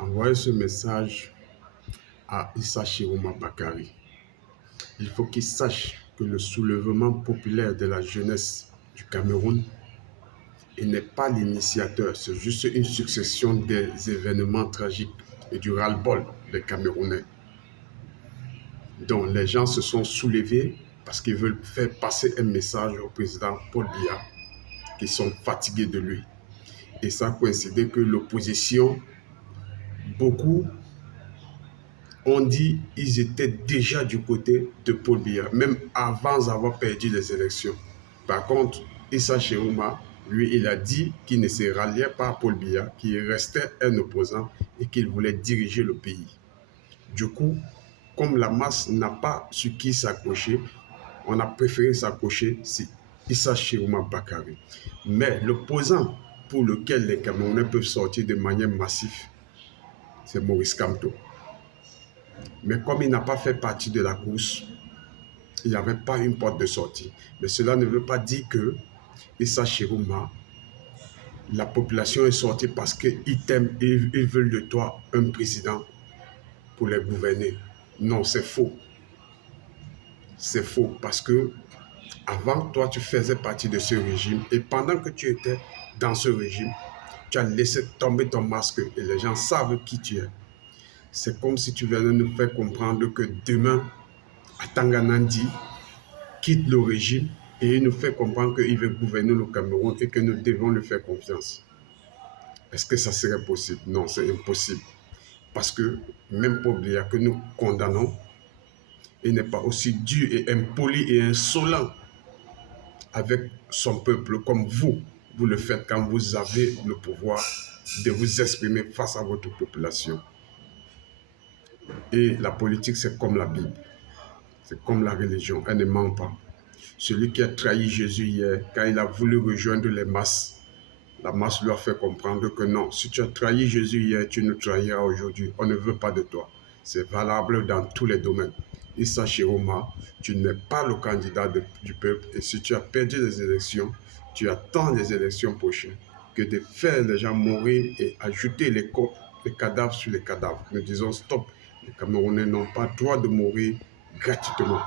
Envoyez ce message à Issa Chiroma Bakary. Il faut qu'il sache que le soulèvement populaire de la jeunesse du Cameroun n'est pas l'initiateur, c'est juste une succession des événements tragiques et du ras-le-bol des Camerounais. Donc les gens se sont soulevés parce qu'ils veulent faire passer un message au président Paul Biya, qu'ils sont fatigués de lui. Et ça a coïncidé que l'opposition, beaucoup ont dit qu'ils étaient déjà du côté de Paul Biya, même avant d'avoir perdu les élections. Par contre, Issa Chiroma, lui, il a dit qu'il ne se ralliait pas à Paul Biya, qu'il restait un opposant et qu'il voulait diriger le pays. Du coup, comme la masse n'a pas su qui s'accrocher, on a préféré s'accrocher sur Issa Chiroma Bakary. Mais l'opposant pour lequel les Camerounais peuvent sortir de manière massive, c'est Maurice Kamto. Mais comme il n'a pas fait partie de la course, il n'y avait pas une porte de sortie. Mais cela ne veut pas dire que Issa Chiroma, la population est sortie parce qu'ils t'aiment et ils veulent de toi un président pour les gouverner. Non, c'est faux. C'est faux parce que avant, toi, tu faisais partie de ce régime et pendant que tu étais dans ce régime, tu as laissé tomber ton masque et les gens savent qui tu es. C'est comme si tu venais nous faire comprendre que demain, Atanga Nandi quitte le régime et il nous fait comprendre qu'il veut gouverner le Cameroun et que nous devons lui faire confiance. Est-ce que ça serait possible? Non, c'est impossible. Parce que même Paul Biya que nous condamnons, il n'est pas aussi dur et impoli et insolent avec son peuple comme vous le faites quand vous avez le pouvoir de vous exprimer face à votre population. Et la politique, c'est comme la Bible. C'est comme la religion, elle ne ment pas. Celui qui a trahi Jésus hier, quand il a voulu rejoindre les masses, la masse lui a fait comprendre que non, si tu as trahi Jésus hier, tu nous trahiras aujourd'hui. On ne veut pas de toi. C'est valable dans tous les domaines. Issa Chiroma, tu n'es pas le candidat du peuple et si tu as perdu les élections, tu attends les élections prochaines que de faire les gens mourir et ajouter les cadavres sur les cadavres. Nous disons stop. Les Camerounais n'ont pas le droit de mourir gratuitement.